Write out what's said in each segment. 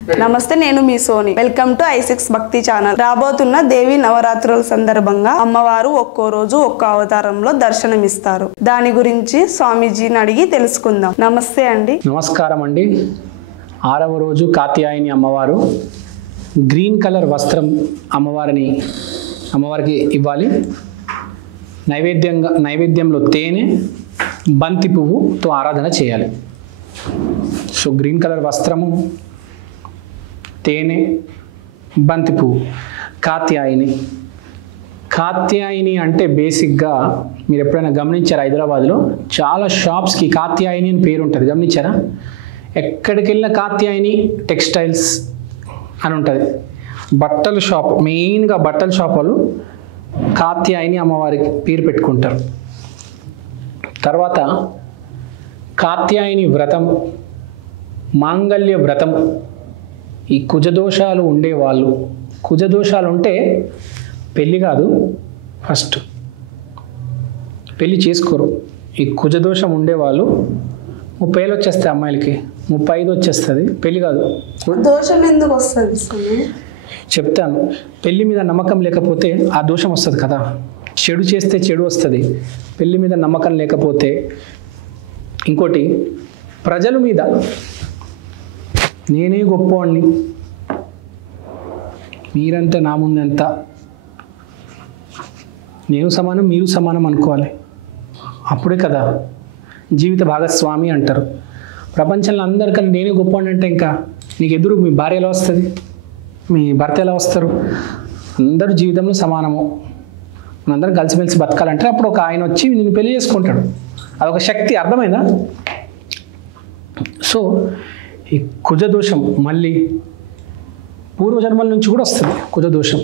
నమస్తే, నేను మీ Soni. Welcome to i6 భక్తి ఛానల్. రాబోతున్న దేవి నవరాత్రుల సందర్భంగా అమ్మవారు ఒక్కో రోజు ఒక్కో అవతారంలో దర్శనమిస్తారు. దాని గురించి స్వామీజీని అడిగి తెలుసుకుందాం. నమస్తే అండి. నమస్కారం అండి. 6వ రోజు కాత్యాయని అమ్మవారు గ్రీన్ కలర్ వస్త్రం అమ్మవారికి ఇవ్వాలి. నైవేద్యంలో తేనె, బంతి పువ్వుతో ఆరాధన చేయాలి. సో గ్రీన్ కలర్ వస్త్రము, తేనె, బంతి పువ్వు. కాత్యాయని అంటే బేసిక్గా మీరు ఎప్పుడైనా గమనించారా? హైదరాబాద్లో చాలా షాప్స్కి కాత్యాయని అని పేరు ఉంటుంది, గమనించారా? ఎక్కడికి వెళ్ళిన కాత్యాయని టెక్స్టైల్స్ అని ఉంటుంది. బట్టల షాప్, మెయిన్గా బట్టల షాప్ వాళ్ళు కాత్యాయని అమ్మవారికి పేరు పెట్టుకుంటారు. తర్వాత కాత్యాయని వ్రతం, మాంగళ్య వ్రతం. ఈ కుజదోషాలు ఉండేవాళ్ళు, కుజదోషాలు ఉంటే పెళ్ళి కాదు, ఫస్ట్ పెళ్ళి చేసుకోరు. ఈ కుజదోషం ఉండేవాళ్ళు 30 ఏళ్ళు వచ్చేస్తాయి అమ్మాయిలకి, 35 వచ్చేస్తుంది, పెళ్ళి కాదు. దోషం ఎందుకు వస్తుంది చెప్తాను. పెళ్ళి మీద నమ్మకం లేకపోతే ఆ దోషం వస్తుంది కదా. చెడు చేస్తే చెడు వస్తుంది, పెళ్ళి మీద నమ్మకం లేకపోతే. ఇంకోటి, ప్రజల మీద నేనే గొప్పవాడిని, మీరంతా నా ముందెంత, నేను సమానం మీరు సమానం అనుకోవాలి. అప్పుడే కదా జీవిత భాగస్వామి అంటారు. ప్రపంచంలో అందరికన్నా నేనే గొప్పవాడిని అంటే ఇంకా నీకు ఎదురు మీ భార్య ఎలా వస్తుంది, మీ భర్త ఎలా వస్తారు? అందరూ జీవితంలో సమానము, మనందరం కలిసిమెలిసి బతకాలంటే అప్పుడు ఒక ఆయన వచ్చి నిన్ను పెళ్లి చేసుకుంటాడు. అదొక శక్తి, అర్థమైందా? సో ఈ కుజదోషం మళ్ళీ పూర్వజన్మల నుంచి కూడా వస్తుంది. కుజదోషం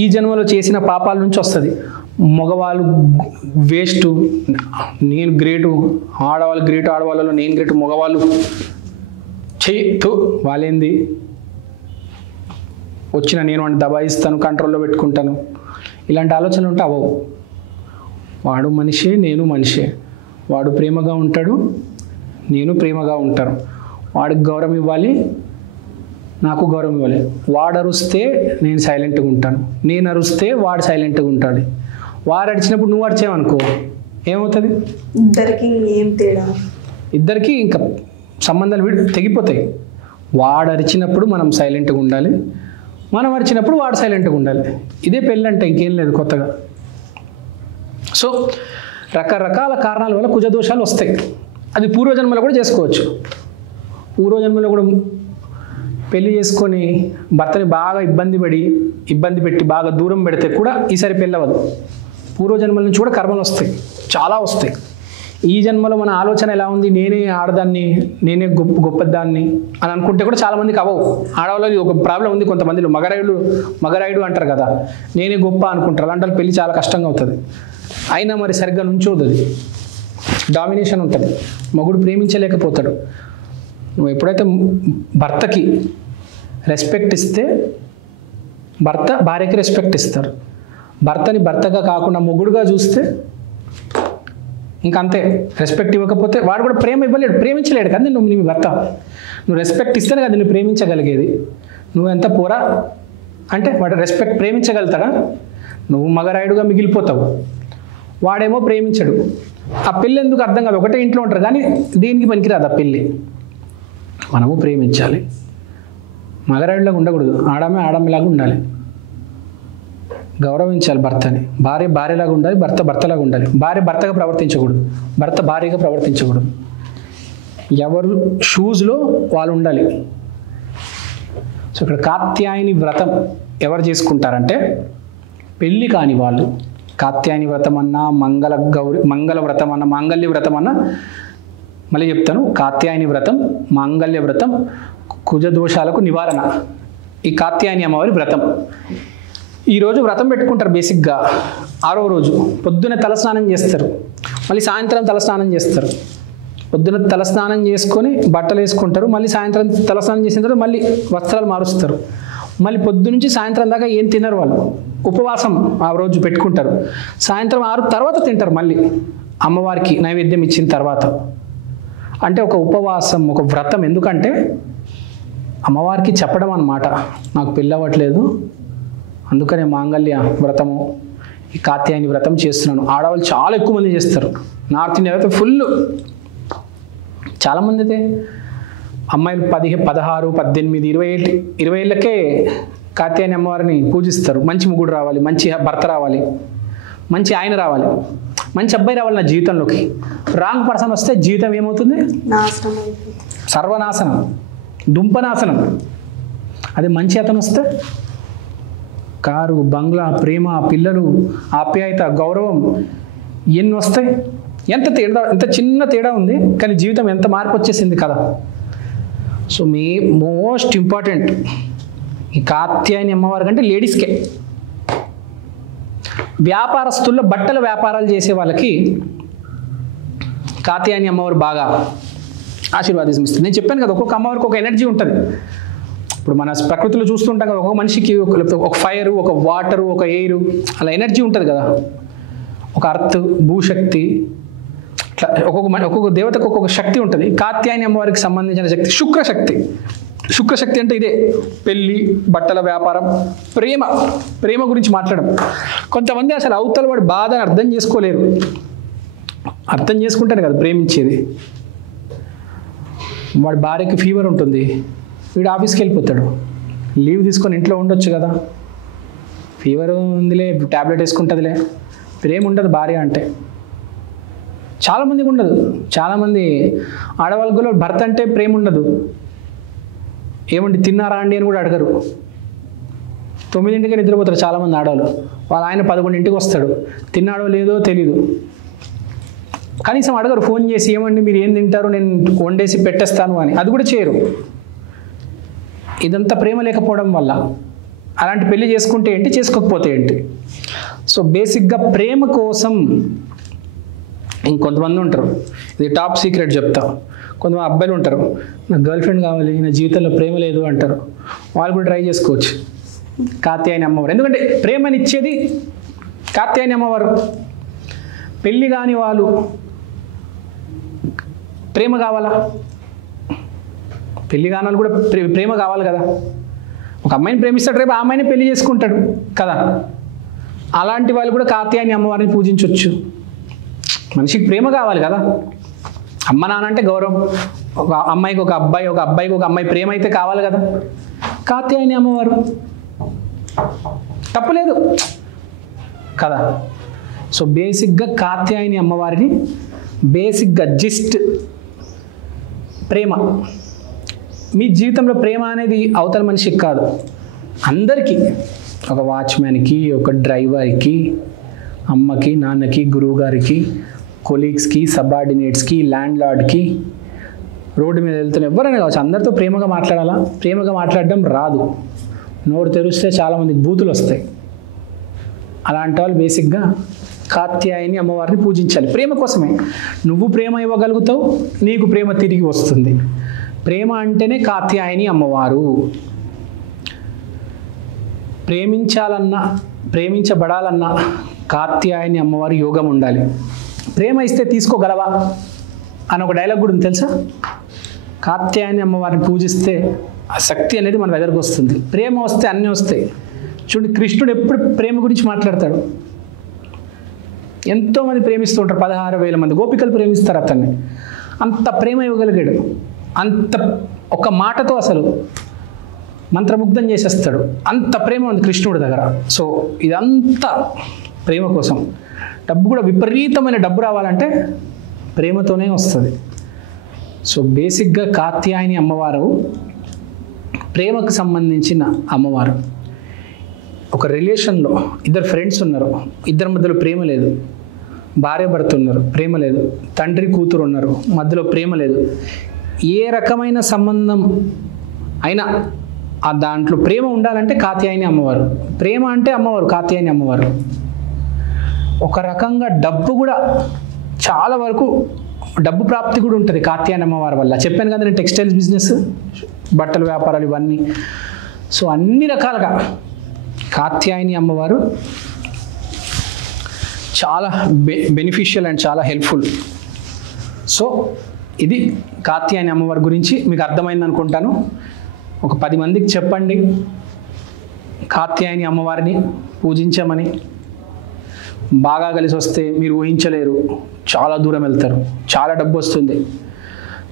ఈ జన్మలో చేసిన పాపాల నుంచి వస్తుంది. మగవాళ్ళు వేస్ట్, నేను గ్రేటు, ఆడవాళ్ళు గ్రేటు, ఆడవాళ్ళలో నేను గ్రేటు, మగవాళ్ళు చేయతూ వాళ్ళేంది, వచ్చిన నేను వాడిని దబాయిస్తాను, కంట్రోల్లో పెట్టుకుంటాను, ఇలాంటి ఆలోచనలు ఉంటే అవ్వవు. వాడు మనిషే, నేను మనిషే. వాడు ప్రేమగా ఉంటాడు, నేను ప్రేమగా ఉంటాను. వాడికి గౌరవం ఇవ్వాలి, నాకు గౌరవం ఇవ్వాలి. వాడు అరుస్తే నేను సైలెంట్గా ఉంటాను, నేను అరుస్తే వాడు సైలెంట్గా ఉంటాడు. వాడు అడిచినప్పుడు నువ్వు అడిచావనుకో ఏమవుతుంది? ఇద్దరికి ఏం తేడా? ఇద్దరికి ఇంకా సంబంధాలు తెగిపోతాయి. వాడు అరిచినప్పుడు మనం సైలెంట్గా ఉండాలి, మనం అరిచినప్పుడు వాడు సైలెంట్గా ఉండాలి. ఇదే పెళ్ళి అంటే ఇంకేం లేదు కొత్తగా. సో రకరకాల కారణాల వల్ల కుజదోషాలు వస్తాయి. అది పూర్వజన్మలో కూడా చేసుకోవచ్చు. పూర్వజన్మలో కూడా పెళ్లి చేసుకొని భర్తని బాగా ఇబ్బంది పెట్టి బాగా దూరం పెడితే కూడా ఈసారి పెళ్ళి అవ్వదు. పూర్వజన్మల నుంచి కూడా కర్మలు వస్తాయి, చాలా వస్తాయి. ఈ జన్మలో మన ఆలోచన ఎలా ఉంది, నేనే ఆడదాన్ని, నేనే గొప్పదాన్ని అని అనుకుంటే కూడా చాలామందికి అవ్వవు. ఆడవాళ్ళకి ఒక ప్రాబ్లం ఉంది కొంతమందిలో, మగరాయుడు అంటారు కదా, నేనే గొప్ప అనుకుంటారు. అలాంటి పెళ్ళి చాలా కష్టంగా అవుతుంది. అయినా మరి సరిగ్గా నుంచోదు, అది డామినేషన్ ఉంటుంది. మగుడు ప్రేమించలేకపోతాడు. నువ్వు ఎప్పుడైతే భర్తకి రెస్పెక్ట్ ఇస్తే భర్త భార్యకి రెస్పెక్ట్ ఇస్తారు. భర్తని భర్తగా కాకుండా మొగుడుగా చూస్తే ఇంకంతే. రెస్పెక్ట్ ఇవ్వకపోతే వాడు కూడా ప్రేమ ఇవ్వలేడు, ప్రేమించలేడు కదా. నువ్వు నీ భర్త నువ్వు రెస్పెక్ట్ ఇస్తేనే కదా నువ్వు ప్రేమించగలిగేది. నువ్వు ఎంత పోరా అంటే వాడు రెస్పెక్ట్ ప్రేమించగలుగుతాడా? నువ్వు మగరాయుడుగా మిగిలిపోతావు, వాడేమో ప్రేమించడు. ఆ పెళ్ళి ఎందుకు అర్థం కాదు. ఒకటే ఇంట్లో ఉంటారు కానీ దీనికి పనికిరాదు ఆ పెళ్ళి. మనము ప్రేమించాలి, మగరాయుడిలాగా ఉండకూడదు, ఆడమ్మలాగా ఉండాలి. గౌరవించాలి భర్తని. భార్య భార్యలాగా ఉండాలి, భర్త భర్తలాగా ఉండాలి. భార్య భర్తగా ప్రవర్తించకూడదు, భర్త భార్యగా ప్రవర్తించకూడదు. ఎవరు షూస్లో వాళ్ళు ఉండాలి. సో ఇక్కడ కాత్యాయని వ్రతం ఎవరు చేసుకుంటారంటే పెళ్ళి కాని వాళ్ళు. కాత్యాయని వ్రతం అన్నా, మంగళ వ్రతం అన్నా, మాంగళ్య వ్రతం అన్నా, మళ్ళీ చెప్తాను. కాత్యాయని వ్రతం, మాంగళ్య వ్రతం, కుజదోషాలకు నివారణ. ఈ కాత్యాయని అమ్మవారి వ్రతం ఈరోజు వ్రతం పెట్టుకుంటారు. బేసిక్గా 6వ రోజు పొద్దున తలస్నానం చేస్తారు, మళ్ళీ సాయంత్రం తలస్నానం చేస్తారు. పొద్దున తలస్నానం చేసుకొని బట్టలు వేసుకుంటారు, మళ్ళీ సాయంత్రం తలస్నానం చేసిన తర్వాత మళ్ళీ వస్త్రాలు మారుస్తారు. మళ్ళీ పొద్దు నుంచి సాయంత్రం దాకా ఏం తినరు వాళ్ళు, ఉపవాసం ఆ రోజు పెట్టుకుంటారు. సాయంత్రం 6 తర్వాత తింటారు మళ్ళీ అమ్మవారికి నైవేద్యం ఇచ్చిన తర్వాత. అంటే ఒక ఉపవాసం, ఒక వ్రతం. ఎందుకంటే అమ్మవారికి చెప్పడం అన్నమాట, నాకు పెళ్ళి అవ్వట్లేదు, అందుకనే మాంగళ్య వ్రతము ఈ కాత్యాయని వ్రతం చేస్తున్నాను. ఆడవాళ్ళు చాలా ఎక్కువ మంది చేస్తారు. నార్త్ ఇండియా అయితే ఫుల్, చాలామంది అయితే అమ్మాయిలు 16, 18, 20 ఏళ్ళకే కాత్యాయని అమ్మవారిని పూజిస్తారు. మంచి మొగుడు రావాలి, మంచి భర్త రావాలి, మంచి ఆయన రావాలి, మంచి అబ్బాయి రావాలి నా జీవితంలోకి. రాంగ్ పర్సన్ వస్తే జీవితం ఏమవుతుంది? నాశనం అయిపోతుంది. సర్వనాశనం, దుంపనాశనం. అదే మంచి అతను వస్తే కారు, బంగ్లా, ప్రేమ, పిల్లలు, ఆప్యాయత, గౌరవం ఎన్ని వస్తాయి. ఎంత చిన్న తేడా ఉంది, కానీ జీవితం ఎంత మార్పు వచ్చేసింది కదా. సో మోస్ట్ ఇంపార్టెంట్ ఈ కాత్యాయని అమ్మవారి కంటే లేడీస్కే. వ్యాపారస్తుల్లో బట్టల వ్యాపారాలు చేసే వాళ్ళకి కాత్యాయని అమ్మవారు బాగా ఆశీర్వాదిస్తుంది. నేను చెప్పాను కదా, ఒక్కొక్క అమ్మవారికి ఒక ఎనర్జీ ఉంటుంది. ఇప్పుడు మన ప్రకృతిలో చూస్తుంటాం కదా, ఒక్కొక్క మనిషికి ఒక ఫైర్, ఒక వాటర్, ఒక ఎయిర్, అలా ఎనర్జీ ఉంటుంది కదా. ఒక అర్త్, భూశక్తి, అట్లా ఒక్కొక్క దేవతకు ఒక్కొక్క శక్తి ఉంటుంది. కాత్యాయని అమ్మవారికి సంబంధించిన శక్తి శుక్రశక్తి. శుక్రశక్తి అంటే ఇదే, పెళ్ళి, బట్టల వ్యాపారం, ప్రేమ గురించి మాట్లాడడం. కొంతమంది అసలు అవతల వాడి బాధని అర్థం చేసుకోలేరు. అర్థం చేసుకుంటేనే కదా ప్రేమించేది. వాడి భార్యకి ఫీవర్ ఉంటుంది, వీడు ఆఫీస్కి వెళ్ళిపోతాడు, లీవ్ తీసుకొని ఇంట్లో ఉండొచ్చు కదా. ఫీవర్ ఉందిలే, ట్యాబ్లెట్ వేసుకుంటుందిలే. ప్రేమ ఉండదు భార్య అంటే. చాలామందికి ఉండదు. చాలామంది ఆడవాళ్ళకు కూడా భర్త అంటే ప్రేమ ఉండదు. ఏమండి తిన్నారా అండి అని కూడా అడగరు. 9ంటికే నిద్రపోతారు చాలామంది ఆడవాళ్ళు. వాళ్ళ ఆయన 11ంటికి వస్తాడు, తిన్నాడో లేదో తెలీదు. కనీసం అడగరు ఫోన్ చేసి, ఏమండి మీరు ఏం తింటారు, నేను వండేసి పెట్టేస్తాను అని. అది కూడా చేయరు. ఇదంతా ప్రేమ లేకపోవడం వల్ల. అలాంటి పెళ్లి చేసుకుంటే ఏంటి, చేసుకోకపోతే ఏంటి. సో బేసిక్గా ప్రేమ కోసం ఇంకొంతమంది ఉంటారు, ఇది టాప్ సీక్రెట్ చెప్తా. కొంతమంది అబ్బాయిలు ఉంటారు, నాకు గర్ల్ ఫ్రెండ్ కావాలి, నా జీవితంలో ప్రేమ లేదు అంటారు. వాళ్ళు కూడా ట్రై చేసుకోవచ్చు కాత్యాయని అమ్మవారు. ఎందుకంటే ప్రేమనిచ్చేది కాత్యాయని అమ్మవారు. పెళ్ళి కాని వాళ్ళు ప్రేమ కావాలా? పెళ్ళి కాని వాళ్ళు కూడా ప్రేమ కావాలి కదా. ఒక అమ్మాయిని ప్రేమిస్తాడు, రేపు ఆ అమ్మాయిని పెళ్లి చేసుకుంటాడు కదా. అలాంటి వాళ్ళు కూడా కాత్యాయని అమ్మవారిని పూజించవచ్చు. మనిషికి ప్రేమ కావాలి కదా. అమ్మ నాన్న అంటే గౌరవం. ఒక అమ్మాయికి ఒక అబ్బాయి, ఒక అబ్బాయికి ఒక అమ్మాయి ప్రేమ అయితే కావాలి కదా. కాత్యాయని అమ్మవారు తప్పలేదు కదా. సో బేసిక్గా కాత్యాయని అమ్మవారిని బేసిక్గా జస్ట్ ప్రేమ. మీ జీవితంలో ప్రేమ అనేది అవతల మనిషికి కాదు, అందరికీ. ఒక వాచ్మ్యాన్కి, ఒక డ్రైవర్కి, అమ్మకి, నాన్నకి, గురువు గారికి, కొలీగ్స్కి, సబార్డినేట్స్కి, ల్యాండ్ లార్డ్కి, రోడ్డు మీద వెళ్తున్న ఎవరైనా కావచ్చు, అందరితో ప్రేమగా మాట్లాడాలా. ప్రేమగా మాట్లాడడం రాదు, నోరు తెరిస్తే చాలామందికి బూతులు వస్తాయి. అలాంటి వాళ్ళు బేసిక్గా కాత్యాయని అమ్మవారిని పూజించాలి. ప్రేమ కోసమే. నువ్వు ప్రేమ ఇవ్వగలుగుతావు, నీకు ప్రేమ తిరిగి వస్తుంది. ప్రేమ అంటేనే కాత్యాయని అమ్మవారు. ప్రేమించాలన్నా, ప్రేమించబడాలన్నా కాత్యాయని అమ్మవారి యోగం ఉండాలి. ప్రేమ ఇస్తే తీసుకోగలవా అని ఒక డైలాగ్ కూడా ఉంది తెలుసా. కాత్యాయని అమ్మవారిని పూజిస్తే ఆ శక్తి అనేది మన దగ్గరకు వస్తుంది. ప్రేమ వస్తే అన్నీ వస్తాయి. చూడండి, కృష్ణుడు ఎప్పుడు ప్రేమ గురించి మాట్లాడతాడు. ఎంతోమంది ప్రేమిస్తూ ఉంటారు, 16,000 మంది గోపికలు ప్రేమిస్తారు అతన్ని. అంత ప్రేమ ఇవ్వగలిగాడు. అంత ఒక మాటతో అసలు మంత్రముగ్ధం చేసేస్తాడు. అంత ప్రేమ ఉంది కృష్ణుడి దగ్గర. సో ఇదంతా ప్రేమ కోసం. డబ్బు కూడా విపరీతమైన డబ్బు రావాలంటే ప్రేమతోనే వస్తుంది. సో బేసిక్గా కాత్యాయని అమ్మవారు ప్రేమకు సంబంధించిన అమ్మవారు. ఒక రిలేషన్లో ఇద్దరు ఫ్రెండ్స్ ఉన్నారు, ఇద్దరి మధ్యలో ప్రేమ లేదు. భార్య భర్త ఉన్నారు, ప్రేమ లేదు. తండ్రి కూతురు ఉన్నారు, మధ్యలో ప్రేమ లేదు. ఏ రకమైన సంబంధం అయినా ఆ దాంట్లో ప్రేమ ఉండాలంటే కాత్యాయని అమ్మవారు. ప్రేమ అంటే అమ్మవారు, కాత్యాయని అమ్మవారు. ఒక రకంగా డబ్బు కూడా చాలా వరకు డబ్బు ప్రాప్తి కూడా ఉంటుంది కాత్యాయని అమ్మవారి వల్ల. చెప్పాను కదా నేను, టెక్స్టైల్స్ బిజినెస్, బట్టల వ్యాపారాలు, ఇవన్నీ. సో అన్ని రకాలుగా కాత్యాయని అమ్మవారు చాలా బెనిఫిషియల్ అండ్ చాలా హెల్ప్ఫుల్. సో ఇది కాత్యాయని అమ్మవారి గురించి మీకు అర్థమైంది అనుకుంటాను. ఒక 10 మందికి చెప్పండి కాత్యాయని అమ్మవారిని పూజించమని. బాగా కలిసి వస్తే మీరు ఊహించలేరు, చాలా దూరం వెళ్తారు, చాలా డబ్బు వస్తుంది,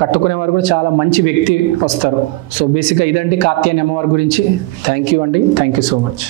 కట్టుకునే వారు కూడా చాలా మంచి వ్యక్తి వస్తారు. సో బేసిక్గా ఇదండి కాత్యాయని అమ్మవారి గురించి. థ్యాంక్ యూ అండి, థ్యాంక్ యూ సో మచ్.